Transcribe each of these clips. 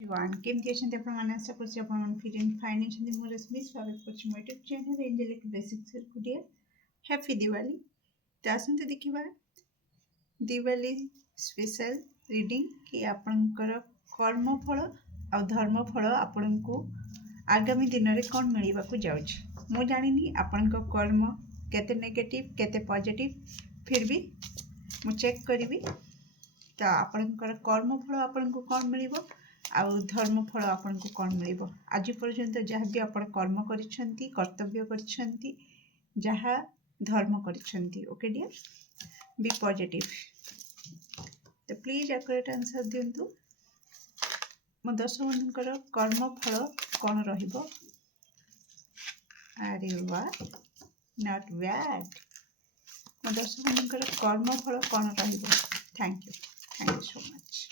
Everyone, କେମିତି ଅଛନ୍ତି ଆପଣମାନେ? ଆଶା କରୁଛି ଆପଣମାନେ ଫିଟ୍ ଆଣ୍ଡ ଫାଇନ୍ ଅଛନ୍ତି। ମୁଁ ରଶ୍ମି ସ୍ୱାଗତ କରୁଛି ମୋ ୟୁଟ୍ୟୁବ୍ ଚ୍ୟାନେଲ୍ ଏଞ୍ଜେଲିକ୍ ବେସିକ୍ସ କୁଡ଼ିଆ। ହ୍ୟାପି ଦିୱାଲି। ତ ଆସନ୍ତୁ ଦେଖିବା ଦିୱାଲି ସ୍ପେଶାଲ ରିଡ଼ିଂ କି ଆପଣଙ୍କର କର୍ମଫଳ ଆଉ ଧର୍ମଫଳ ଆପଣଙ୍କୁ ଆଗାମୀ ଦିନରେ କ'ଣ ମିଳିବାକୁ ଯାଉଛି। ମୁଁ ଜାଣିନି ଆପଣଙ୍କ କର୍ମ କେତେ ନେଗେଟିଭ୍ କେତେ ପଜିଟିଭ୍, ଫିର୍ ବି ମୁଁ ଚେକ୍ କରିବି। ତ ଆପଣଙ୍କର କର୍ମଫଳ ଆପଣଙ୍କୁ କ'ଣ ମିଳିବ ଆଉ ଧର୍ମଫଳ ଆପଣଙ୍କୁ କ'ଣ ମିଳିବ। ଆଜି ପର୍ଯ୍ୟନ୍ତ ଯାହା ବି ଆପଣ କର୍ମ କରିଛନ୍ତି, କର୍ତ୍ତବ୍ୟ କରିଛନ୍ତି, ଯାହା ଧର୍ମ କରିଛନ୍ତି, ଓକେ ଡିୟର୍, ବି ପଜିଟିଭ୍। ତ ପ୍ଲିଜ୍ ଆକୁରେଟ୍ ଆନ୍ସର୍ ଦିଅନ୍ତୁ। ମୋ ଦର୍ଶକ ବନ୍ଧୁଙ୍କର କର୍ମଫଳ କ'ଣ ରହିବ? ଆରେ ବା, ନଟ୍ ବ୍ୟାଡ୍। ମୋ ଦର୍ଶକ ବନ୍ଧୁଙ୍କର କର୍ମଫଳ କ'ଣ ରହିବ? Thank you so much.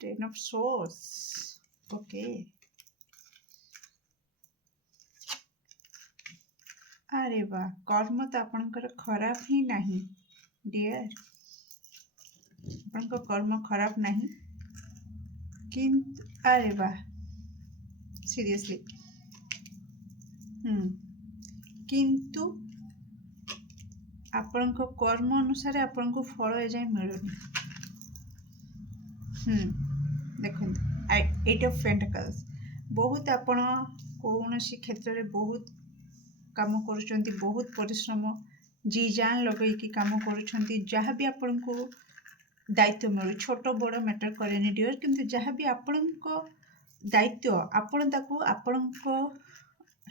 Ten of Swords. Okay. ଆରେ ବା, କର୍ମ ତ ଆପଣଙ୍କର ଖରାପ ହିଁ ନାହିଁ ଡିୟର୍। ଆପଣଙ୍କ କର୍ମ ଖରାପ ନାହିଁ, କିନ୍ତୁ ଆରେ ବା ସିରିୟସଲି କିନ୍ତୁ ଆପଣଙ୍କ କର୍ମ ଅନୁସାରେ ଆପଣଙ୍କୁ ଫଳ ଏଯାଏଁ ମିଳୁନି। ଦେଖନ୍ତୁ, ଏଇଟ୍ ଅଫ୍ ପେଣ୍ଟାକଲ୍ସ। ବହୁତ ଆପଣ କୌଣସି କ୍ଷେତ୍ରରେ ବହୁତ କାମ କରୁଛନ୍ତି, ବହୁତ ପରିଶ୍ରମ ଜି ଜାନ୍ ଲଗେଇକି କାମ କରୁଛନ୍ତି। ଯାହା ବି ଆପଣଙ୍କୁ ଦାୟିତ୍ୱ ମିଳୁ, ଛୋଟ ବଡ଼ ମ୍ୟାଟର କରେନି ଡିୟର୍, କିନ୍ତୁ ଯାହା ବି ଆପଣଙ୍କ ଦାୟିତ୍ୱ ଆପଣ ତାକୁ ଆପଣଙ୍କ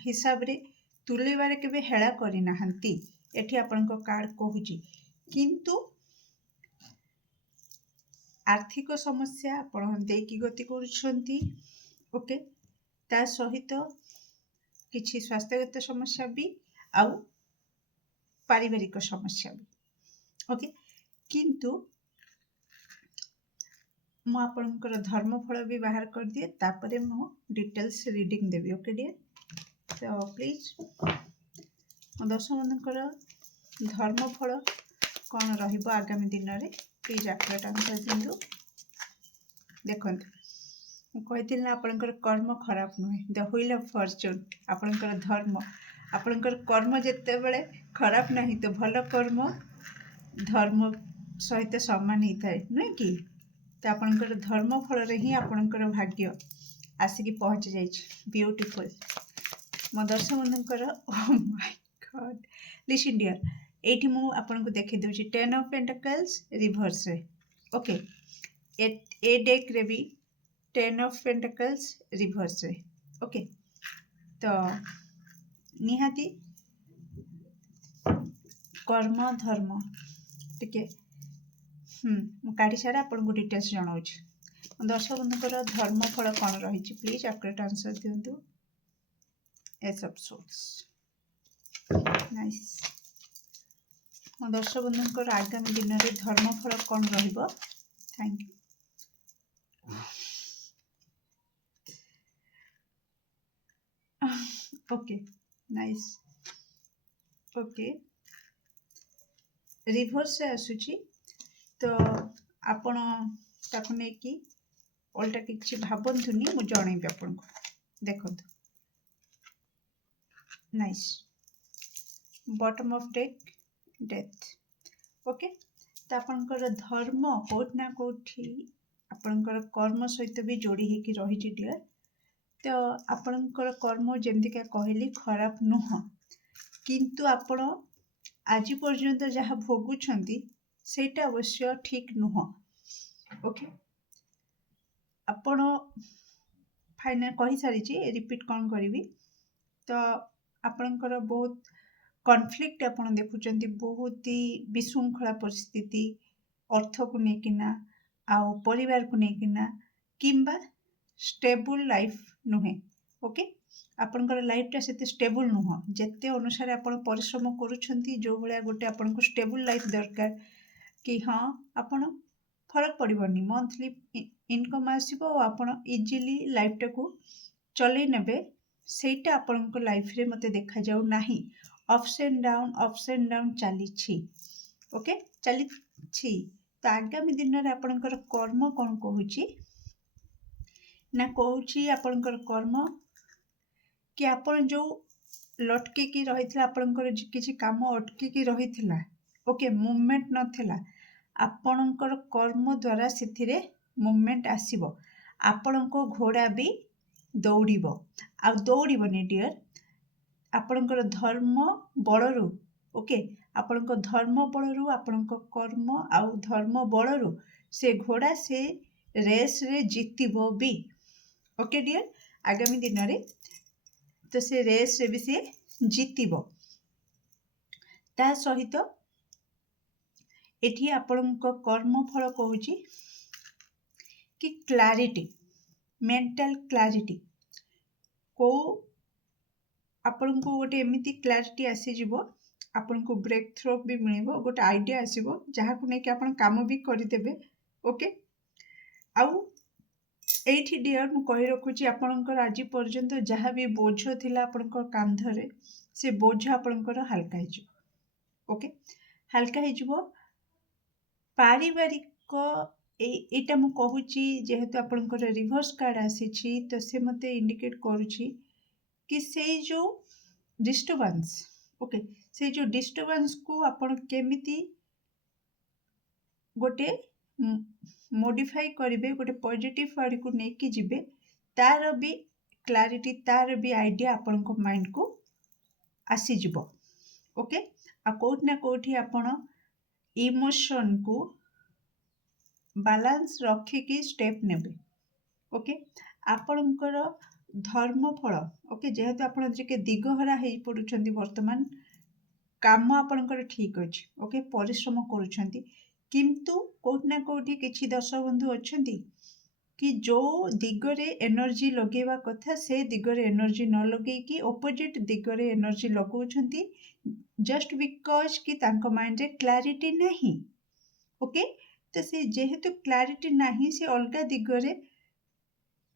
ହିସାବରେ ତୁଲେଇବାରେ କେବେ ହେଳା କରିନାହାନ୍ତି। ଏଠି ଆପଣଙ୍କ କାର୍ଡ଼ କହୁଛି। କିନ୍ତୁ ଆର୍ଥିକ ସମସ୍ୟା ଆପଣ ଦେଇକି ଗତି କରୁଛନ୍ତି, ଓକେ। ତା ସହିତ କିଛି ସ୍ୱାସ୍ଥ୍ୟଗତ ସମସ୍ୟା ବି ଆଉ ପାରିବାରିକ ସମସ୍ୟା ବି, ଓକେ। କିନ୍ତୁ ମୁଁ ଆପଣଙ୍କର ଧର୍ମଫଳ ବି ବାହାର କରିଦିଏ, ତାପରେ ମୁଁ ଡିଟେଲ୍ସ ରିଡ଼ିଂ ଦେବି, ଓକେ ଡିୟର୍। ତ ପ୍ଲିଜ୍ ମୋ ଦର୍ଶକ ବନ୍ଧୁଙ୍କର ଧର୍ମଫଳ କ'ଣ ରହିବ ଆଗାମୀ ଦିନରେ, ପ୍ଲିଜ୍ ଆକୁରେଟ୍ ଆନ୍ସର୍ ଦିଅନ୍ତୁ। ଦେଖନ୍ତୁ, ମୁଁ କହିଥିଲି ନା ଆପଣଙ୍କର କର୍ମ ଖରାପ ନୁହେଁ। ଦ ହୁଇଲ୍ ଅଫ୍ ଫର୍ଚୁନ୍, ଆପଣଙ୍କର ଧର୍ମ, ଆପଣଙ୍କର କର୍ମ ଯେତେବେଳେ ଖରାପ ନାହିଁ ତ ଭଲ କର୍ମ ଧର୍ମ ସହିତ ସମାନ ହେଇଥାଏ, ନୁହେଁ କି? ତ ଆପଣଙ୍କର ଧର୍ମ ଫଳରେ ହିଁ ଆପଣଙ୍କର ଭାଗ୍ୟ ଆସିକି ପହଞ୍ଚି ଯାଇଛି। ବିୟୁଟିଫୁଲ୍। ମୋ ଦର୍ଶକ ବନ୍ଧୁଙ୍କର ଓ ମାଇ ଗଡ୍, ଲିସନ୍ ଡିୟର୍, ଏଇଠି ମୁଁ ଆପଣଙ୍କୁ ଦେଖେଇ ଦେଉଛି ଟେନ୍ ଅଫ୍ ପେଣ୍ଟାକଲ୍ସ ରିଭର୍ସରେ, ଓକେ। ଏ ଡେକ୍ରେ ବି ଟେନ୍ ଅଫ୍ ପେଣ୍ଟାକଲ୍ସ ରିଭର୍ସରେ, ଓକେ। ତ ନିହାତି କର୍ମ ଧର୍ମ ଟିକେ ମୁଁ କାଢ଼ି ସାରା ଆପଣଙ୍କୁ ଡିଟେଲ୍ସ ଜଣାଉଛି। ଦର୍ଶକ ବନ୍ଧୁଙ୍କର ଧର୍ମଫଳ କ'ଣ ରହିଛି, ପ୍ଲିଜ୍ ଆକୁରେଟ୍ ଆନ୍ସର୍ ଦିଅନ୍ତୁ। Ace of swords, nice. ମୋ ଦର୍ଶକ ବନ୍ଧୁଙ୍କର ଆଗାମୀ ଦିନରେ ଧର୍ମଫଳ କ'ଣ ରହିବ? Thank you. Okay, nice, okay. ରିଭର୍ସରେ ଆସୁଛି, ତ ଆପଣ ତାକୁ ନେଇକି ଓଲଟା କିଛି ଭାବନ୍ତୁନି, ମୁଁ ଜଣେଇବି ଆପଣଙ୍କୁ। ଦେଖନ୍ତୁ, nice, bottom of deck, death, okay. ତ ଆପଣଙ୍କର ଧର୍ମ କୋଉଠି ନା କୋଉଠି ଆପଣଙ୍କର କର୍ମ ସହିତ ବି ଯୋଡ଼ି ହେଇକି ରହିଛି ଡିୟର୍। ତ ଆପଣଙ୍କର କର୍ମ ଯେମିତିକା କହିଲି ଖରାପ ନୁହଁ, କିନ୍ତୁ ଆପଣ ଆଜି ପର୍ଯ୍ୟନ୍ତ ଯାହା ଭୋଗୁଛନ୍ତି ସେଇଟା ଅବଶ୍ୟ ଠିକ୍ ନୁହଁ, ଓକେ। ଆପଣ କହିସାରିଛି, ରିପିଟ୍ କ'ଣ କରିବି। ତ ଆପଣଙ୍କର ବହୁତ କନଫ୍ଲିକ୍ଟ ଆପଣ ଦେଖୁଛନ୍ତି, ବହୁତ ବିଶୃଙ୍ଖଳା ପରିସ୍ଥିତି, ଅର୍ଥକୁ ନେଇକିନା ଆଉ ପରିବାରକୁ ନେଇକିନା, କିମ୍ବା ଷ୍ଟେବୁଲ୍ ଲାଇଫ୍ ନୁହେଁ, ଓକେ। ଆପଣଙ୍କର ଲାଇଫ୍ଟା ସେତେ ଷ୍ଟେବୁଲ୍ ନୁହଁ। ଯେତେ ଅନୁସାରେ ଆପଣ ପରିଶ୍ରମ କରୁଛନ୍ତି, ଯେଉଁ ଭଳିଆ ଗୋଟେ ଆପଣଙ୍କୁ ଷ୍ଟେବୁଲ୍ ଲାଇଫ୍ ଦରକାର କି ହଁ ଆପଣ ଫରକ ପଡ଼ିବନି, ମନ୍ଥଲି ଇନକମ୍ ଆସିବ ଓ ଆପଣ ଇଜିଲି ଲାଇଫ୍ଟାକୁ ଚଲେଇ ନେବେ, ସେଇଟା ଆପଣଙ୍କ ଲାଇଫ୍ରେ ମୋତେ ଦେଖାଯାଉ ନାହିଁ। ଅପ୍ସ ଆଣ୍ଡ ଡାଉନ୍ ଚାଲିଛି, ଓକେ, ଚାଲିଛି। ତ ଆଗାମୀ ଦିନରେ ଆପଣଙ୍କର କର୍ମ କ'ଣ କହୁଛି, ନା କହୁଛି ଆପଣଙ୍କର କର୍ମ कि आपण जो लटकिकी रही आपणकर किसी काम अटकिकी रही ओके मूवमेंट नथिला आपणकर कर्म द्वारा से मूवमेंट आसीबो आपणको घोड़ा भी दौड़िबो आ दौड़िबनी डियर आपणकर धर्म बलरू ओके आपणको धर्म बलरू आपणको कर्म आउ धर्म बलरू से घोड़ा से रेस रे जीतिबो भी ओके डियर आगामी दिन रे तो से रेस रे भी से जीतिबो ता सहित एठी आपणको कर्म फल कहूची कि क्लारिटी मेंटल क्लारिटी को आपण को गोटे एमिति क्लारिटी आसी जिवो आपण को ब्रेक थ्रो भी मिलिबो गोटे आइडिया आसीबो जहा को नै कि आपण काम भी करि देबे ओके आउ एठी डियर मु कहि रखुची आपणकर आज पर्यंत जहा भी बोझ थिला आपणकर कांधरे से बोझ आपणकर हल्का हे जिवो ओके हल्का हे जिवो पारिवारिक एटा मु कहूची जेहेतु आपणकर रिवर्स कार्ड आसीची तो से मते इंडिकेट करूची कि से जो डिस्टर्बेंस ओके से जो डिस्टर्बेंस को आपण केमिति गोटे मॉडिफाई करिवे गोटे पॉजिटिव आड़ को लेकिन जीवे तार भी क्लारिटी तार भी आइडिया आपण को माइंड को आसी जिवो ओके आ कोठ ना कोठी आपण इमोशन को बैलेंस रखिकी स्टेप नेबे ओके आपणकर धर्म फल ओके जेहेतु आपण जे दिगहरा हे पडुछंती वर्तमान काम आपणकर ठीक अछि ओके परिश्रम करूछंती किंतु कोठ ना कोठी किछि दर्शक बंधु अछंती कि जो दिगरे एनर्जी लगेवा कथा से दिगरे एनर्जी न लगे कि ऑपोजिट दिगरे एनर्जी लगाउछंती जस्ट बिकॉज कि तांको माइंड रे क्लैरिटी नहीं ओके तो से जेहेतु क्लैरिटी नहीं से अलगा दिगरे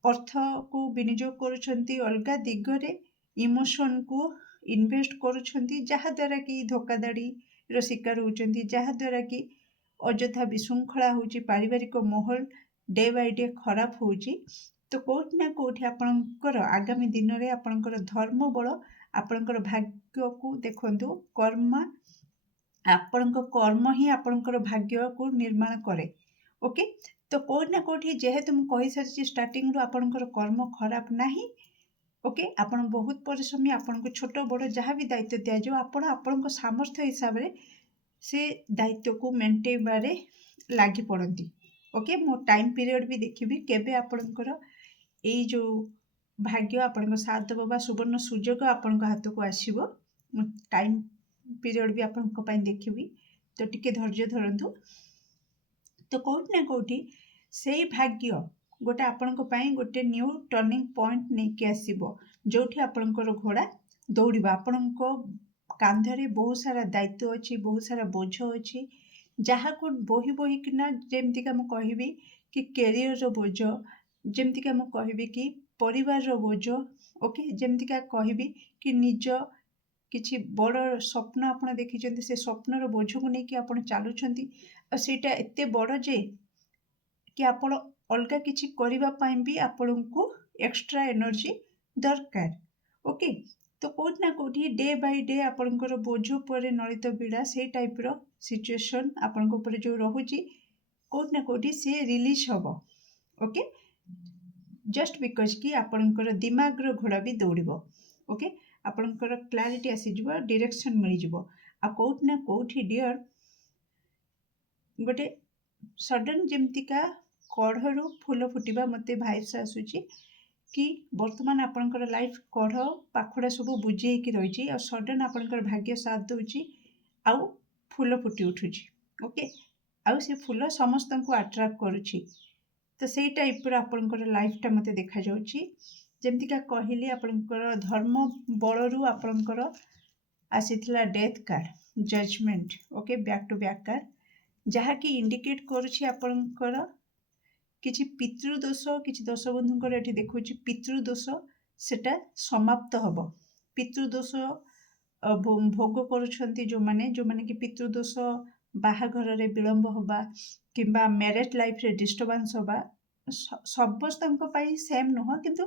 अर्थ को विनियोग करुछंती अलगा दिगरे इमोशन को इन्वेस्ट करुछंती जहा द्वारा कि धोखाधड़ी रो शिकार होउछंती जहा द्वारा कि अଯଥା विशृंखला होउची पारिवारिक माहौल डे बाय डे खराब होउची तो कोठ ना कोठी आपणकर आगामी दिन रे आपणकर धर्म बल आपणकर भाग्य को देखंतु कर्म आपणक कर्म ही आपणकर भाग्य को निर्माण करे ओके तो कोठ ना कोठी जेहेतु मु कहि सारची स्टार्टिंग रो आपणकर कर्म खराब नाही ओके आपण बहुत परिश्रमी आपनको छोट बड़ जहाँ भी दायित्व दिया जो आपण आपणक सामर्थ्य हिसाब रे से दायित्व को मेंटेबारे लागी पड़ती ओके मो टाइम पीरियड भी देखिबी केबे आपणकर ए जो भाग्य आपणक साथ देबो बा सुवर्ण सुजोग आपणक हाथ को आसीबो मो टाइम पीरियड भी आपणक पई देखिबी तो टिके धैर्य धरंतु तो कोठी ना कोठी सेही भाग्य गोटे आपणक पई गोटे न्यू टर्निंग पॉइंट नै के आसीबो जोठी आपणकर घोड़ा दौड़िबा आपणक कांधरे बहुत सारा दायित्व अच्छी बहुत सारा बोझ अच्छी जहाँ को बोही बोही किना जेमतिका मु कहबी कि कैरियर रो बोझ जेमतिका मु कहबी कि परिवार रो बोझ ओके जेमतिका कहबी कि निज किछि बड़ स्वप्न आपण देखिछन्ती से स्वप्न रो बोझ को नै कि आपण चालुछन्ती आ सेटा एते बड़ जे कि आपण अलगा किछि करिवा पई भी आपनको एक्स्ट्रा एनर्जी दरकार ओके तो कोठ ना कोठी डे बाय डे आपणकर बोझ पर नलित बीड़ा से टाइप रो सिचुएशन आपणक ऊपर जो रहुची कोठ ना कोठी से रिलीज हबो ओके जस्ट बिकॉज कि आपणकर दिमाग रो घोड़ा भी दौड़िबो ओके आपणकर क्लैरिटी आसी जिवो डायरेक्शन मिली जिवो आ कोठ ना कोठी डियर गोटे सडन जेमतिका कढ़रू फूल फुटिबा मते भाइब्स आसुची कि वर्तमान आपणकर लाइफ कढ़ पाखुड़ा सब बुझे रही आ सडन आपणकर भाग्य साथ दउची आउ फूल फुटी उठुची ओके आउ से फूल समस्त को अट्रैक्ट करुची तो से टाइप आपणकर लाइफटा मते देखा जाउची जेमतिका कहली आपणकर धर्म बलरू आपणकर आसीथिला death card judgment okay back to back card जहा कि इंडिकेट करुची आपणकर किछि पितृदोष किछि दश बंधुंकर एठी देखुछि पितृदोष सेटा समाप्त हबो पितृदोष भोग करुछंती जो माने कि पितृदोष बाहाघर रे विलंब होबा किंबा मैरिज लाइफ रे डिस्टर्बेंस होबा ସମସ୍ତଙ୍କ ପାଇଁ ସେମ୍ ନୁହଁ, କିନ୍ତୁ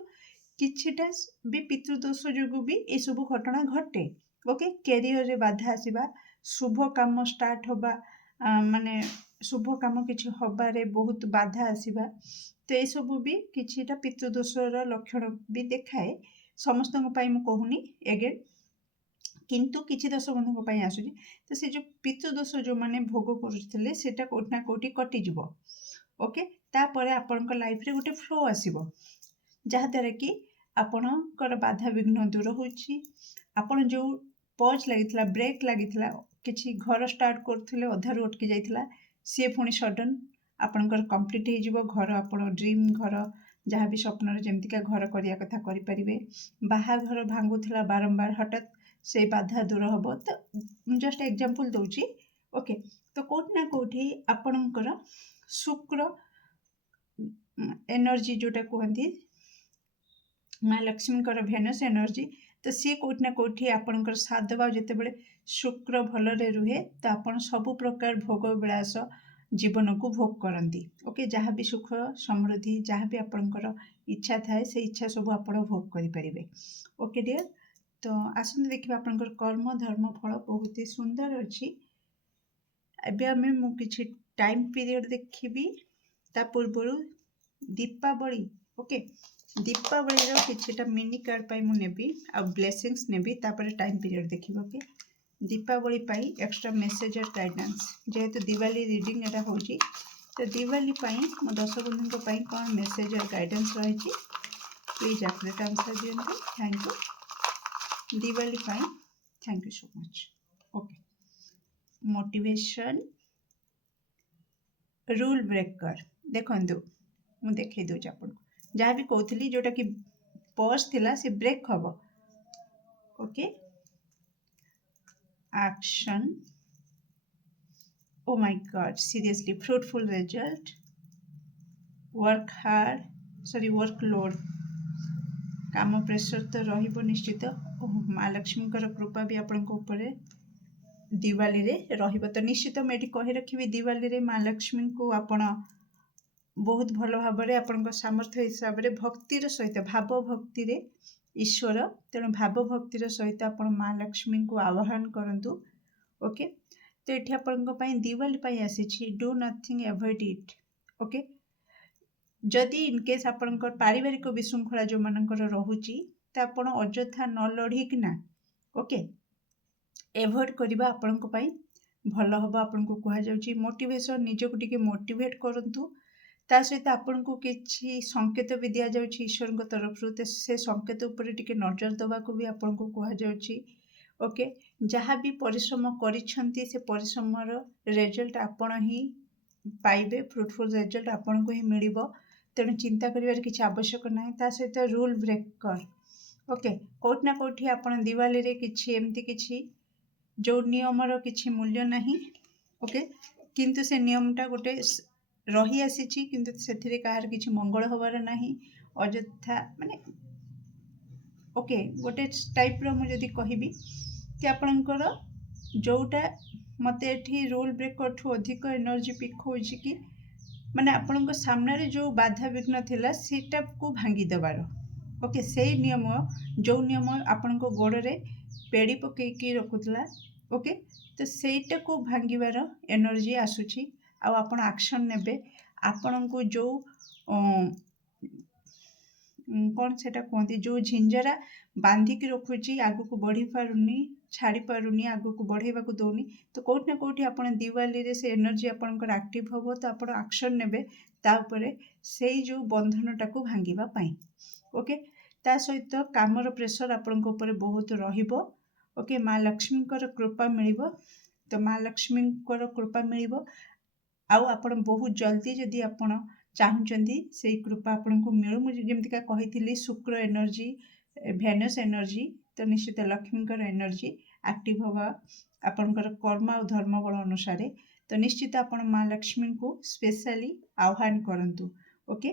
କିଛିଟା ବି ପିତୃଦୋଷ ଯୋଗୁଁ ବି ଏସବୁ ଘଟଣା ଘଟେ। ଓକେ, କ୍ୟାରିୟରରେ ବାଧା ଆସିବା, ଶୁଭ କାମ ଷ୍ଟାର୍ଟ ହେବା, ମାନେ ଶୁଭ କାମ କିଛି ହବାରେ ବହୁତ ବାଧା ଆସିବା, ତ ଏସବୁ ବି କିଛିଟା ପିତୃଦୋଷର ଲକ୍ଷଣ ବି ଦେଖାଏ। ସମସ୍ତଙ୍କ ପାଇଁ ମୁଁ କହୁନି ଏଗେନ୍, କିନ୍ତୁ କିଛି ଦୋଷ ବନ୍ଧୁଙ୍କ ପାଇଁ ଆସୁଛି। ତ ସେ ଯେଉଁ ପିତୃଦୋଷ ଯେଉଁମାନେ ଭୋଗ କରୁଥିଲେ ସେଇଟା କେଉଁଠି ନା କେଉଁଠି କଟିଯିବ। ଓକେ, ତାପରେ ଆପଣଙ୍କ ଲାଇଫରେ ଗୋଟେ ଫ୍ଲୋ ଆସିବ, ଯାହାଦ୍ୱାରା କି ଆପଣଙ୍କର ବାଧାବିଘ୍ନ ଦୂର ହେଉଛି। ଆପଣ ଯେଉଁ ପଜ୍ ଲାଗିଥିଲା, ବ୍ରେକ୍ ଲାଗିଥିଲା, କିଛି ଘର ଷ୍ଟାର୍ଟ କରୁଥିଲେ ଅଧାରୁ ଅଟକି ଯାଇଥିଲା, ସିଏ ପୁଣି ସଡନ୍ ଆପଣଙ୍କର କମ୍ପ୍ଲିଟ୍ ହେଇଯିବ। ଘର, ଆପଣ ଡ୍ରିମ୍ ଘର, ଯାହା ବି ସ୍ୱପ୍ନରେ ଯେମିତିକା ଘର କରିବା କଥା କରିପାରିବେ। ବାହାଘର ଭାଙ୍ଗୁଥିଲା ବାରମ୍ବାର, ହଠାତ୍ ସେଇ ବାଧା ଦୂର ହେବ। ତ ମୁଁ ଜଷ୍ଟ ଏକ୍ଜାମ୍ପଲ୍ ଦେଉଛି। ଓକେ, ତ କେଉଁଠି ନା କେଉଁଠି ଆପଣଙ୍କର ଶୁକ୍ର ଏନର୍ଜି ଯେଉଁଟା କୁହନ୍ତି ମା ଲକ୍ଷ୍ମୀଙ୍କର ଭେନସ୍ ଏନର୍ଜି, ତ ସିଏ କେଉଁଠି ନା କେଉଁଠି ଆପଣଙ୍କର ସାଥ ଦେବା। ଯେତେବେଳେ ଶୁକ୍ର ଭଲରେ ରୁହେ ତ ଆପଣ ସବୁ ପ୍ରକାର ଭୋଗ ବିଳାସ ଜୀବନକୁ ଭୋଗ କରନ୍ତି। ଓକେ, ଯାହା ବି ସୁଖ ସମୃଦ୍ଧି, ଯାହା ବି ଆପଣଙ୍କର ଇଚ୍ଛା ଥାଏ ସେ ଇଚ୍ଛା ସବୁ ଆପଣ ଭୋଗ କରିପାରିବେ। ଓକେ ଡିୟର୍, ତ ଆସନ୍ତୁ ଦେଖିବା ଆପଣଙ୍କର କର୍ମ ଧର୍ମ ଫଳ ବହୁତ ହି ସୁନ୍ଦର ଅଛି। ଏବେ ମୁଁ କିଛି ଟାଇମ୍ ପିରିୟଡ଼ ଦେଖିବି। ତା ପୂର୍ବରୁ ଦୀପାବଳି, ଓକେ, ଦୀପାବଳିର କିଛିଟା ମିନି କାର୍ଡ଼ ପାଇଁ ମୁଁ ନେବି ଆଉ ବ୍ଲେସିଂସ୍ ନେବି, ତାପରେ ଟାଇମ୍ ପିରିୟଡ଼ ଦେଖିବି। ଓକେ, ଦୀପାବଳି ପାଇଁ ଏକ୍ସଟ୍ରା ମେସେଜ୍ ଅର୍ ଗାଇଡାନ୍ସ, ଯେହେତୁ ଦିୱାଲି ରିଡ଼ିଂ ଏଟା ହେଉଛି, ତ ଦିୱାଲି ପାଇଁ ମୋ ଦର୍ଶକ ବନ୍ଧୁଙ୍କ ପାଇଁ କ'ଣ ମେସେଜ୍ ଅର୍ ଗାଇଡାନ୍ସ ରହିଛି, ପ୍ଲିଜ୍ ଆକୁରେଟ୍ ଆନ୍ସର୍ ଦିଅନ୍ତୁ। Thank you. ଦିୱାଲି ପାଇଁ thank you so much. Okay, motivation, rule breaker. ଦେଖନ୍ତୁ, ମୁଁ ଦେଖେଇ ଦେଉଛି ଆପଣଙ୍କୁ। ଯାହା ବି କହୁଥିଲି, ଯେଉଁଟାକି ପଜ୍ ଥିଲା ସେ ବ୍ରେକ୍ ହେବ। Okay, action, oh my god, seriously, fruitful result, work hard, workload, କାମ ପ୍ରେସର ତ ରହିବ ନିଶ୍ଚିତ। ମା ଲକ୍ଷ୍ମୀଙ୍କର କୃପା ବି ଆପଣଙ୍କ ଉପରେ ଦିୱାଲିରେ ରହିବ। ତ ନିଶ୍ଚିତ ମୁଁ ଏଠି କହି ରଖିବି, ଦିୱାଲିରେ ମା ଲକ୍ଷ୍ମୀଙ୍କୁ ଆପଣ ବହୁତ ଭଲ ଭାବରେ ଆପଣଙ୍କ ସାମର୍ଥ୍ୟ ହିସାବରେ ଭକ୍ତିର ସହିତ, ଭାବ ଭକ୍ତିରେ ଈଶ୍ୱର, ତେଣୁ ଭାବ ଭକ୍ତିର ସହିତ ଆପଣ ମା ଲକ୍ଷ୍ମୀଙ୍କୁ ଆହ୍ୱାନ କରନ୍ତୁ। ଓକେ, ତ ଏଠି ଆପଣଙ୍କ ପାଇଁ ଦିୱାଲି ପାଇଁ ଆସିଛି ଡୁ ନଥିଙ୍ଗ ଆଭଏଡ୍ ଇଟ୍। ଓକେ, ଯଦି ଇନକେସ୍ ଆପଣଙ୍କର ପାରିବାରିକ ବିଶୃଙ୍ଖଳା ଯେଉଁମାନଙ୍କର ରହୁଛି, ତ ଆପଣ ଅଯଥା ନ ଲଢ଼ିକିନା, ଓକେ, ଏଭଏଡ୍ କରିବା ଆପଣଙ୍କ ପାଇଁ ଭଲ ହେବ। ଆପଣଙ୍କୁ କୁହାଯାଉଛି ମୋଟିଭେସନ୍, ନିଜକୁ ଟିକେ ମୋଟିଭେଟ୍ କରନ୍ତୁ। ତା ସହିତ ଆପଣଙ୍କୁ କିଛି ସଂକେତ ବି ଦିଆଯାଉଛି ଈଶ୍ୱରଙ୍କ ତରଫରୁ, ତ ସେ ସଂକେତ ଉପରେ ଟିକେ ନଜର ଦେବାକୁ ବି ଆପଣଙ୍କୁ କୁହାଯାଉଛି। ଓକେ, ଯାହା ବି ପରିଶ୍ରମ କରିଛନ୍ତି ସେ ପରିଶ୍ରମର ରେଜଲ୍ଟ ଆପଣ ହିଁ ପାଇବେ, ଫ୍ରୁଟଫୁଲ୍ ରେଜଲ୍ଟ ଆପଣଙ୍କୁ ହିଁ ମିଳିବ। ତେଣୁ ଚିନ୍ତା କରିବାର କିଛି ଆବଶ୍ୟକ ନାହିଁ। ତା ସହିତ ରୁଲ୍ ବ୍ରେକର୍, ଓକେ, କେଉଁଠି ନା କେଉଁଠି ଆପଣ ଦିୱାଲିରେ କିଛି ଏମିତି କିଛି ଯେଉଁ ନିୟମର କିଛି ମୂଲ୍ୟ ନାହିଁ, ଓକେ, କିନ୍ତୁ ସେ ନିୟମଟା ଗୋଟେ ରହିଆସିଛି, କିନ୍ତୁ ସେଥିରେ କାହାର କିଛି ମଙ୍ଗଳ ହେବାର ନାହିଁ, ଅଯଥା ମାନେ ଓକେ, ଗୋଟେ ଟାଇପ୍ର ମୁଁ ଯଦି କହିବି କି ଆପଣଙ୍କର ଯେଉଁଟା ମୋତେ ଏଠି ରୁଲ୍ ବ୍ରେକର୍ଠୁ ଅଧିକ ଏନର୍ଜି ପିକ୍ ହେଉଛି କି ମାନେ ଆପଣଙ୍କ ସାମ୍ନାରେ ଯେଉଁ ବାଧାବିଘ୍ନ ଥିଲା ସେଇଟାକୁ ଭାଙ୍ଗି ଦେବାର। ଓକେ, ସେଇ ନିୟମ, ଯେଉଁ ନିୟମ ଆପଣଙ୍କ ଗୋଡ଼ରେ ପେଡ଼ି ପକେଇକି ରଖୁଥିଲା, ଓକେ, ତ ସେଇଟାକୁ ଭାଙ୍ଗିବାର ଏନର୍ଜି ଆସୁଛି। ଆଉ ଆପଣ ଆକ୍ସନ୍ ନେବେ। ଆପଣଙ୍କୁ ଯେଉଁ କ'ଣ ସେଟା କୁହନ୍ତି, ଯେଉଁ ଝିଞ୍ଜରା ବାନ୍ଧିକି ରଖୁଛି, ଆଗକୁ ବଢ଼ି ପାରୁନି, ଛାଡ଼ି ପାରୁନି, ଆଗକୁ ବଢ଼େଇବାକୁ ଦେଉନି, ତ କେଉଁଠି ନା କେଉଁଠି ଆପଣ ଦିୱାଲିରେ ସେ ଏନର୍ଜି ଆପଣଙ୍କର ଆକ୍ଟିଭ୍ ହେବ। ତ ଆପଣ ଆକ୍ସନ୍ ନେବେ ତା ଉପରେ, ସେଇ ଯେଉଁ ବନ୍ଧନଟାକୁ ଭାଙ୍ଗିବା ପାଇଁ। ଓକେ, ତା ସହିତ କାମର ପ୍ରେସର ଆପଣଙ୍କ ଉପରେ ବହୁତ ରହିବ। ଓକେ, ମା ଲକ୍ଷ୍ମୀଙ୍କର କୃପା ମିଳିବ। ତ ମା ଲକ୍ଷ୍ମୀଙ୍କର କୃପା ମିଳିବ, ଆଉ ଆପଣ ବହୁତ ଜଲ୍ଦି ଯଦି ଆପଣ ଚାହୁଁଛନ୍ତି ସେଇ କୃପା ଆପଣଙ୍କୁ ମିଳୁ। ମୁଁ ଯେମିତିକା କହିଥିଲି ଶୁକ୍ର ଏନର୍ଜି, ଭେନସ୍ ଏନର୍ଜି, ତ ନିଶ୍ଚିତ ଲକ୍ଷ୍ମୀଙ୍କର ଏନର୍ଜି ଆକ୍ଟିଭ୍ ହେବା ଆପଣଙ୍କର କର୍ମ ଆଉ ଧର୍ମ ବଳ ଅନୁସାରେ। ତ ନିଶ୍ଚିତ ଆପଣ ମା ଲକ୍ଷ୍ମୀଙ୍କୁ ସ୍ପେଶାଲି ଆହ୍ୱାନ କରନ୍ତୁ। ଓକେ,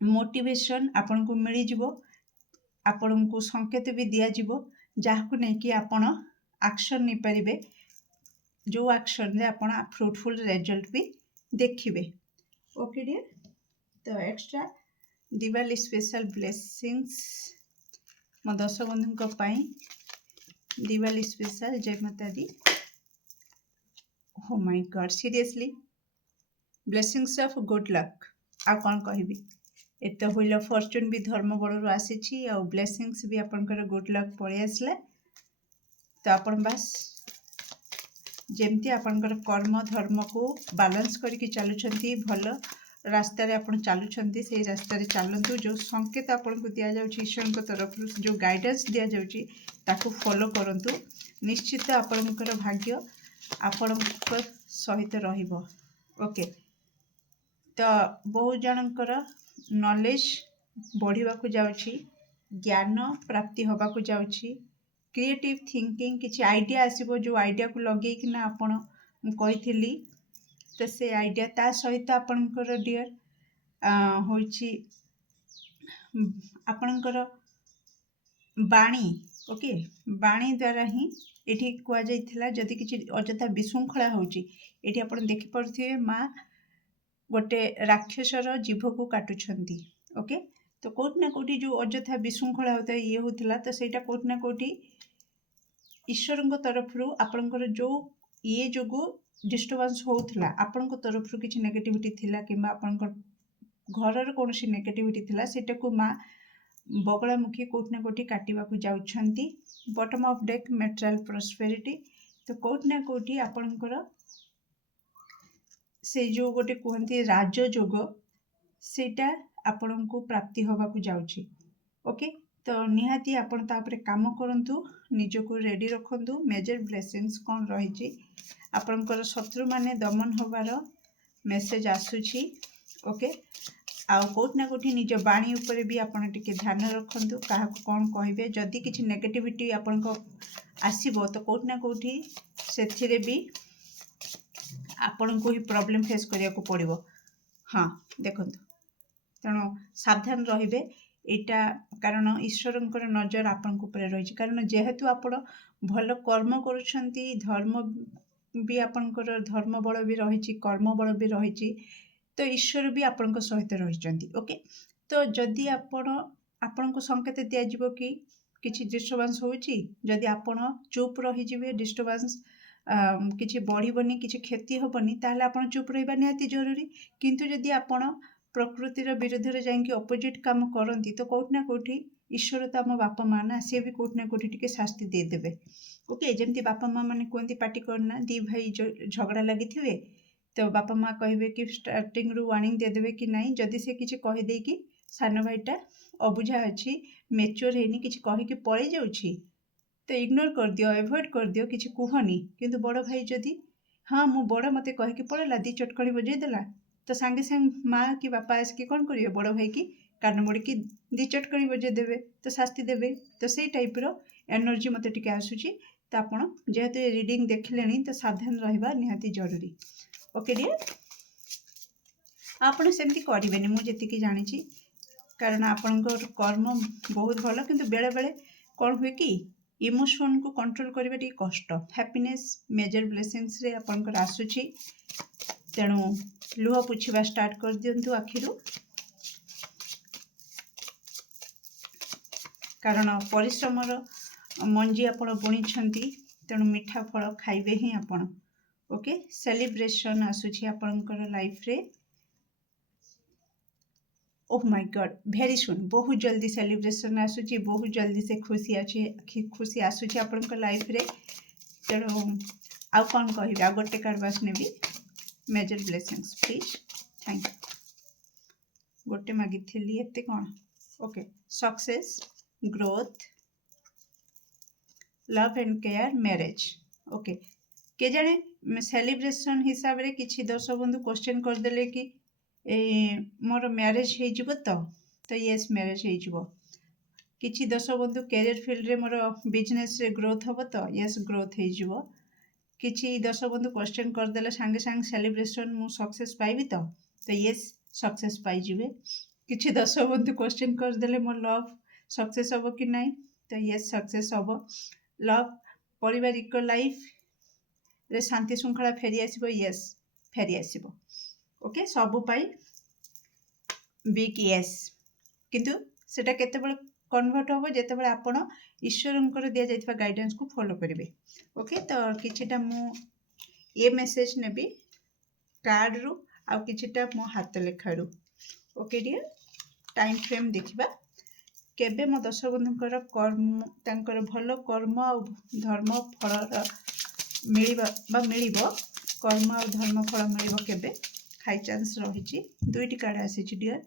ମୋଟିଭେସନ୍ ଆପଣଙ୍କୁ ମିଳିଯିବ, ଆପଣଙ୍କୁ ସଂକେତ ବି ଦିଆଯିବ, ଯାହାକୁ ନେଇକି ଆପଣ ଆକ୍ସନ୍ ନେଇପାରିବେ, ଯେଉଁ ଆକ୍ସନ୍ରେ ଆପଣ ଫ୍ରୁଟଫୁଲ୍ ରେଜଲ୍ଟ ବି ଦେଖିବେ। ଓକେ ଡିୟର୍, तो एक्स्ट्रा दिवाली स्पेशल ब्लेसिंग्स मो दर्शक बंधु दिवाली स्पेशल जय माता दी। Oh my God, seriously blessings of good luck आ कौन कहबी एत व्हील ऑफ फॉर्च्यून भी धर्म बड़ आसी आ ब्लेसिंग्स भी आपनकर गुड लक पड़े आसला। तो आपण बास जेमती आपनकर कर्म धर्म को बैलेंस करके चलुछंती भल रास्ता रे आपण चलुछंती से रास्ता रे चलंतु। जो संकेत आपण को दिया जाउची ईश्वर को तरफ जो गाइडेंस दिया जाउची ताकू फॉलो करंतु। निश्चित आपनकर भाग्य आपनकर सहित रहिबो। ओके तो बहुत जनकर नॉलेज बढ़िबा को जाउची, ज्ञान प्राप्ति होबा को जाउची, क्रिएटिव थिंकिंग किछि आइडिया आसीबो जो आइडिया को लगे कि ना आपण कहिथिली तो से आइडिया ता सहित आपनकर डियर होची आपनकर बाणी। ओके बाणी द्वारा ही एठी कुआ जाइथिला जदि किछि अजथा विशृंखला होची एठी आपण देखि पड़थिबे माँ गोटे राक्षसर जीभ को काटुछंती। ओके तो कोट ना कोटी जो अजथा विशृंखला होता है ये होतिला तो सेटा कोट ना कोटी ईश्वर तरफ रु आपनकर जो ये जोगु डिस्टर्बेंस होउथला आपनकर तरफ रु किछि नेगेटिविटी थिला किबा आपनकर घरर कोनोसी नेगेटिविटी थिला सेटा को माँ बगलामुखी कोट ना कोटी काटिबा को जाउछंती। Bottom of deck material prosperity तो कोट ना कोटी आपनकर से जो गोटे कहते राजयोग सेटा आपण को प्राप्ति होगा को जाउची। ओके तो निहाती आपण तापरे काम करंतु निजको रेडी रखंतु। मेजर ब्लेसिंग्स कौन रही आपणकर शत्रु माने दमन होबार मेसेज आसुची। ओके आउ कोट ना कोठी निज बाणी ऊपर भी आपण टिके ध्यान रखंतु काहा को कौन कहबे जदि किछि नेगेटिविटी आपण को आसीबो तो कोट ना कोठी सेथिरे भी आपण को ही प्रॉब्लम फेस करिया को पड़िबो। हाँ देखंतु तेणु सावधान रहिबे एटा कारण ईश्वरंकर नजर आपण ऊपर रही कारण जेहेतु आपण भल कर्म करुछंती धर्म भी आपणकर धर्म बल भी रही कर्म बल भी रही तो ईश्वर भी आपण सहित रही। ओके तो जदि आपण को संकेत दिया जिवो कि किछि डिस्टर्बेंस होउची जदि आपण चुप रही जिवे डिस्टर्बेंस किछि बढ़िबनी किछि क्षति होबनी ताहले आपण चुप रहिबा निहाती जरूरी। किंतु जदि आपण प्रकृतिर विरुद्ध रे जाइंकी ऑपोजिट काम करंती तो कोठ ना कोठी ईश्वर तो आम बापा माँ ना सी भी कोठ ना कोठी टिके शास्ति दे देबे। ओके जेमती बापा माँ माने कहती पार्टी करना दी भाई झगड़ा लगी थे तो बापा माँ कहे कि स्टार्टिंग रु वार्निंग दे देबे कि नहीं जदि से किछि कहि दे कि सान भाईटा अबुझा अछि मैच्योर हेनी किछि कहि कि पळै जाउछि तो इग्नोर कर दियो एवॉइड कर दियो किछि कुहनी। किंतु बड़ भाई जदि हाँ मु बड़ मते कहि कि पळैला दी चटकणी बजै देला तो सांगे सांग माँ कि बापा आसिक कौन करिए बड़ भाई की कान मोड़ की दी चटकणी बजे देवे तो शास्ति देवे तो से टाइप रो एनर्जी मते टिके आसुची। तो आपण जेहेतु ये रीडिंग देखिले तो सावधान रहिबा निहाती जरूरी। ओके डियर आपण सेमती करिवेनी मु जेतिकी जानिची कारण आपणकर कर्म बहुत भल किंतु बेले बेले कौन हुए कि इमोशन को कंट्रोल करबा टी कष्ट। हैप्पीनेस मेजर ब्लेसिंग्स रे आपणकर आसुची तेणु लुह पुछिबा स्टार्ट कर दियंतु आखिरु कारण परिश्रमर मंजी आपण बुणी तेणु मीठा फल खाइबे ही आपण। ओके सेलिब्रेशन आसुची आपणकर लाइफ रे। Oh my God very soon बहुत जल्दी सेलिब्रेशन आसुची बहुत जल्दी से खुशी आसुची आपणकर लाइफ रे तेणु आउ कौन कहबे आ गोटे कार्ड बास नेबी major blessings please thank you गोटे मागिथिली एते कौन। Okay success growth love and care marriage. Okay के जाने सेलिब्रेशन हिसाब रे किछि दर्शक बंधु क्वेश्चन कर देले कि मोर मैरिज हे जिवो तो यस मैरिज हे जिवो। किछि दर्शक बंधु कैरियर फील्ड रे मोर बिजनेस रे ग्रोथ हबो तो यस ग्रोथ हे जिवो। किछि दर्शक बंधु क्वेश्चन कर देले संगे संग सेलिब्रेशन मु सक्सेस पाइबी तो यस सक्सेस पाई जिवे। किछि दर्शक बंधु क्वेश्चन कर देले मोर लव सक्सेस हबो कि नहीं तो यस सक्सेस हबो। लव पारिवारिक लाइफ रे शांति श्रृंखला फेरी आसीबो यस फेरी आसीबो। ओके सबु पाई बिग येस किंतु सेटा केतेबेले कन्वर्ट हम जितेबाला आपण ईश्वर दि जाइथिबा गाइडेंस को फॉलो करेंगे। ओके तो किछिटा मु ये मेसेज नेबी कार्ड रु आउ किछिटा मो हाथ लेखारू। ओके डियर टाइम फ्रेम देखिबा केबे मो दर्शक बंधुकर कर्म तांकर भल कर्म आ धर्म फल मिलिबो कर्म आ धर्म फल मिलिबो केबे हाई चांस रही। दुईटी कार्ड आसी डियर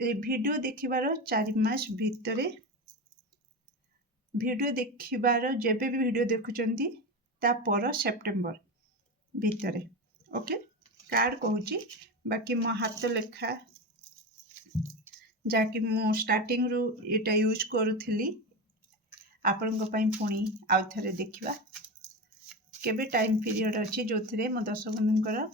वीडियो देखिबार 4 मास भितरे वीडियो देखिबार जेबे भी वीडियो देखुचंती ता पर सेप्टेम्बर भितरे। ओके कार्ड कहूची बाकी मो हाथ लेखा जाकि मु स्टार्टिंग रु एटा यूज करूथिली आपनको पई पुणी आउ थरे देखिबा केबे टाइम पीरियड अछि जो थरे मो दर्शक बंधुकर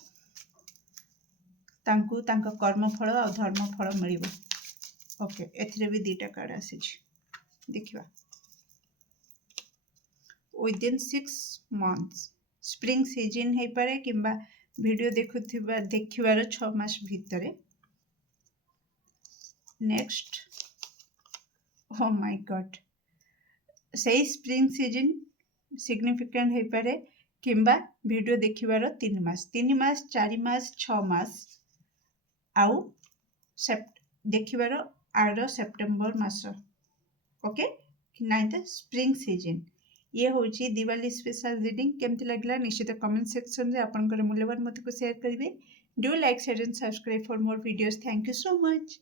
तांकु तांका कर्म फल और धर्म फल मिलिबो। ओके एथिरे भी दीटा कार्ड आसी देखिबा विदिन 6 मंथ्स स्प्रिंग सीजन है पारे किंबा वीडियो देखिबार 6 मास भितरे। नेक्स्ट ओ माय गॉड सही स्प्रिंग सीजन सिग्निफिकेंट है पारे किंबा वीडियो देखिबार 3 मास 4 मास 6 मास आउ देखिबार आर सेप्टेम्बर मास। Okay nine the spring season ये हूँ दिवाली स्पेशल रीडिंग केमती लगला निश्चित कमेंट सेक्शन में आपंकर मूल्यवान मत को शेयर करेंगे। Do like share and subscribe for more videos. Thank you so much.